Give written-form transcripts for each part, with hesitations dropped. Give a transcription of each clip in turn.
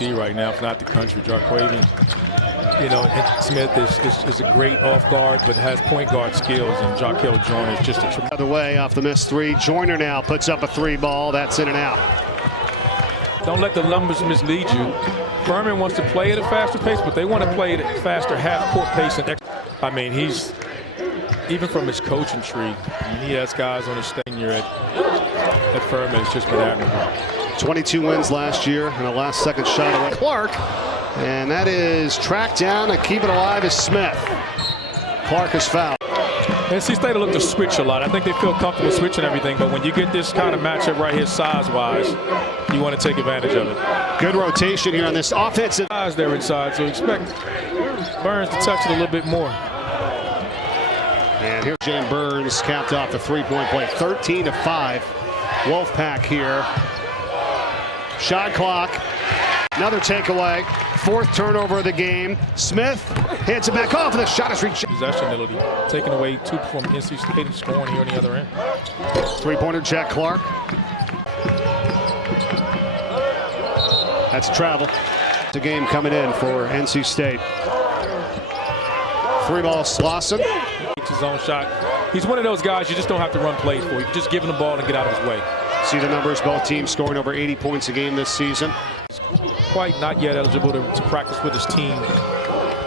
Right now, if not the country, Jarquavian. You know, Smith is a great off guard, but has point guard skills, and Jarquavian Joyner is just a tremendous. Other way off the missed three. Joyner now puts up a three ball. That's in and out. Don't let the numbers mislead you. Furman wants to play at a faster pace, but they want to play at a faster half-court pace. And I mean, he's even from his coaching tree. I mean, he has guys on his tenure at Furman. It's just been admirable. 22 wins last year, and a last-second shot away. Clark, and that is tracked down and keep it alive is Smith. Clark is fouled. NC State will look to switch a lot. I think they feel comfortable switching everything, but when you get this kind of matchup right here size-wise, you want to take advantage of it. Good rotation here on this offensive. Guys there inside, so expect Burns to touch it a little bit more. And here's James Burns capped off the three-point play. 13-5. Wolfpack here. Shot clock. Another takeaway. Fourth turnover of the game. Smith hands it back off, and the shot is reached. Possession ability, taking away two from NC State and scoring here on the other end. Three-pointer Jack Clark. That's travel. The game coming in for NC State. Three ball Slawson. His own shot. He's one of those guys you just don't have to run plays for. You just give him the ball and get out of his way. See the numbers, both teams scoring over 80 points a game this season. Quite not yet eligible to practice with his team,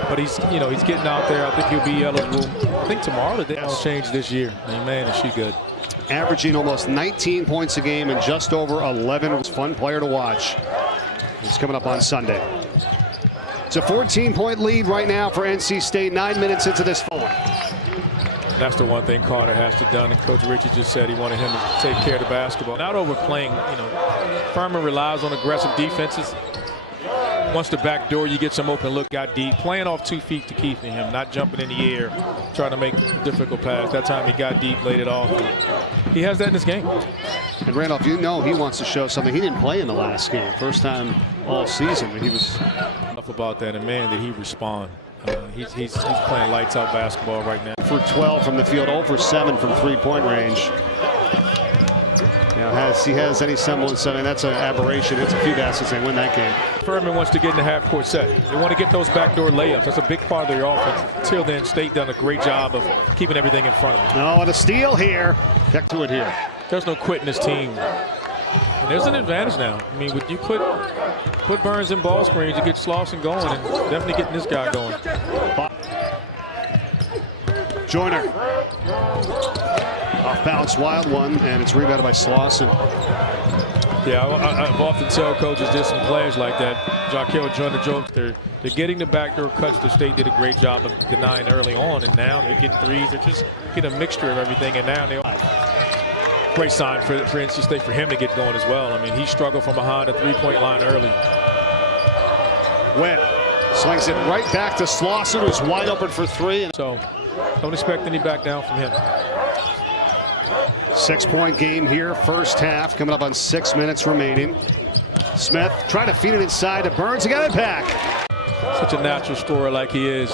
but he's getting out there. I think he'll be eligible. I think tomorrow the day will change this year. I mean, man, is she good. Averaging almost 19 points a game and just over 11. It's a fun player to watch. He's coming up on Sunday. It's a 14-point lead right now for NC State, 9 minutes into this one. That's the one thing Carter has to do, and Coach Richard just said he wanted him to take care of the basketball. Not overplaying, Furman relies on aggressive defenses. Once the back door, you get some open look, got deep. Playing off 2 feet to keep him, not jumping in the air, trying to make a difficult pass. That time he got deep, laid it off. He has that in his game. And Randolph, he wants to show something. He didn't play in the last game. First time all season, but he was enough about that, and man, did he respond. He's playing lights out basketball right now. For 12 from the field, 0 for 7 from three-point range. He has any semblance of, I mean, that's an aberration. It's a few baskets, they win that game. Furman wants to get in the half-court set. They want to get those backdoor layups. That's a big part of their offense. Until then, State done a great job of keeping everything in front of them. Oh, and a steal here. Back to it here. There's no quitting this team. And there's an advantage now. I mean, would you put Burns in ball screens, you get Slawson going, and definitely getting this guy going. Joyner. Off balance, wild one, and it's rebounded by Slawson. Yeah, I've often tell coaches there's some players like that. Jarquavian Joyner jokes. They're getting the backdoor cuts. The State did a great job of denying early on, and now they're getting threes. They're just getting a mixture of everything, and now they're great sign for NC State for him to get going as well. I mean, he struggled from behind the three-point line early. Webb slings it right back to Slawson, who's wide open for three. And so don't expect any back down from him. 6-point game here, first half, coming up on 6 minutes remaining. Smith trying to feed it inside to Burns. He got it back. Such a natural scorer like he is.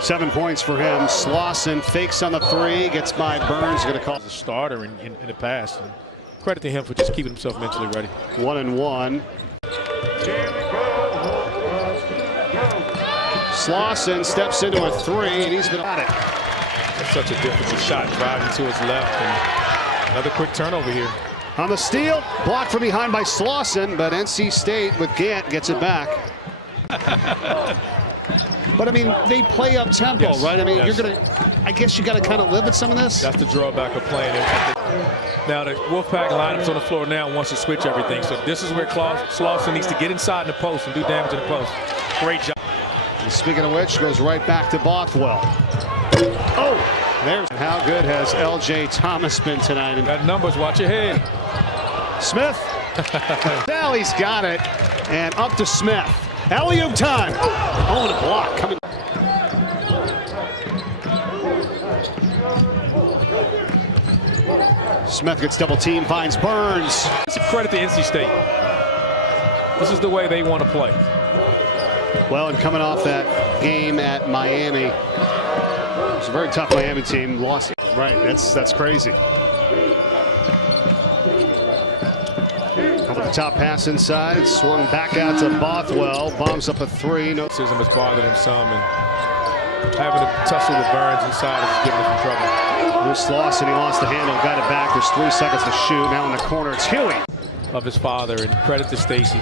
7 points for him. Slawson fakes on the three, gets by Burns. Going to call a starter in the past. And credit to him for just keeping himself mentally ready. 1-1. Slawson steps into a three, and he's been at it. That's such a difficult shot, driving to his left, and another quick turnover here. On the steal, blocked from behind by Slawson, but NC State with Gant gets it back. But I mean, they play up tempo, yes, right? I mean, yes. I guess you got to kind of live with some of this. That's the drawback of playing it. Now the Wolfpack lineup's on the floor now and wants to switch everything. So this is where Slawson needs to get inside in the post and do damage in the post. Great job. And speaking of which, goes right back to Bothwell. Oh, there's how good has L.J. Thomas been tonight? Got numbers, watch your head. Smith. Now he's got it, and up to Smith. Alley-oop time. Oh, and a block coming. Smith gets double team, finds Burns. It's a credit to NC State. This is the way they want to play. Well, and coming off that game at Miami, it's a very tough Miami team. Lost it. Right, that's crazy. The top pass inside, swung back out to Bothwell, bombs up a three. No. Racism has bothered him some, and having to tussle with Burns inside is giving him some trouble. Here's Slawson, he lost the handle, got it back. There's 3 seconds to shoot. Now in the corner, it's Huey. Of his father, and credit to Stacy.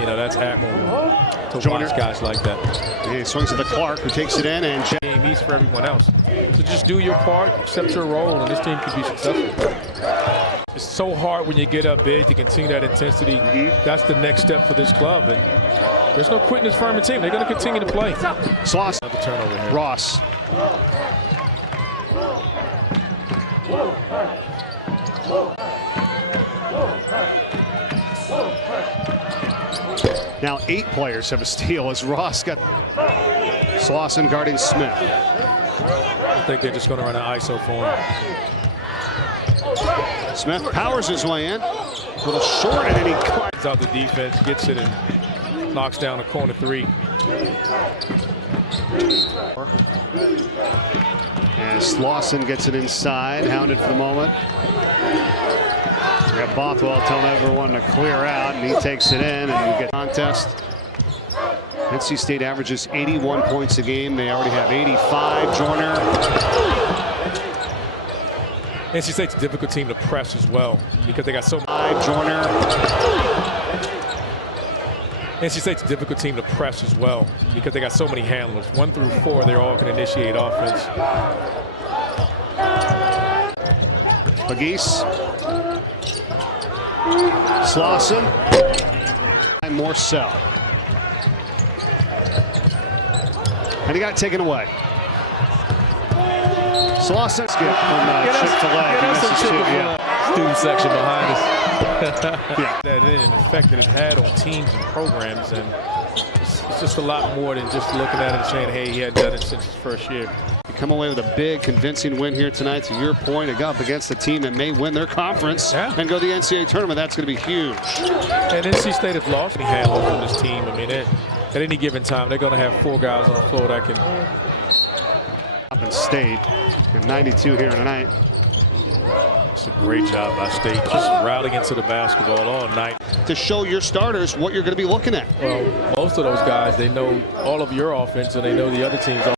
You know, that's admirable to watch guys like that. He swings to the Clark, who takes it in, and Game easy for everyone else. So just do your part, accept your role, and this team can be successful. It's so hard when you get up big to continue that intensity. That's the next step for this club, and there's no quitting this Furman team. They're going to continue to play. Slawson. Another turnover here. Ross. Now 8 players have a steal as Ross got Slawson guarding Smith. I think they're just going to run an ISO for him. Smith powers his way in. A little short, and then he He's out the defense, gets it, and knocks down a corner 3. And Slawson gets it inside, hounded for the moment. We got Bothwell telling everyone to clear out, and he takes it in, and you get contest. NC State averages 81 points a game. They already have 85. Joyner. NC State's a difficult team to press as well because they got so much. Joyner. NC State's a difficult team to press as well because they got so many handlers. 1 through 4, they're all going to initiate offense. Bagis. Slawson. And Morcell. And he got it taken away. Slawson skip from Chick-fil-A. Student section behind us. That and the effect that it had on teams and programs, and it's just a lot more than just looking at it and saying, hey, he hadn't done it since his first year. You come away with a big, convincing win here tonight. To your point, a go up against a team that may win their conference and go to the NCAA tournament. That's going to be huge. And NC State has lost any handlers on this team. I mean, at any given time, they're going to have 4 guys on the floor that can. Up in State, and 92 here tonight. It's a great job by State, just rallying into the basketball all night. To show your starters what you're going to be looking at. Well, most of those guys, they know all of your offense, and they know the other team's offense.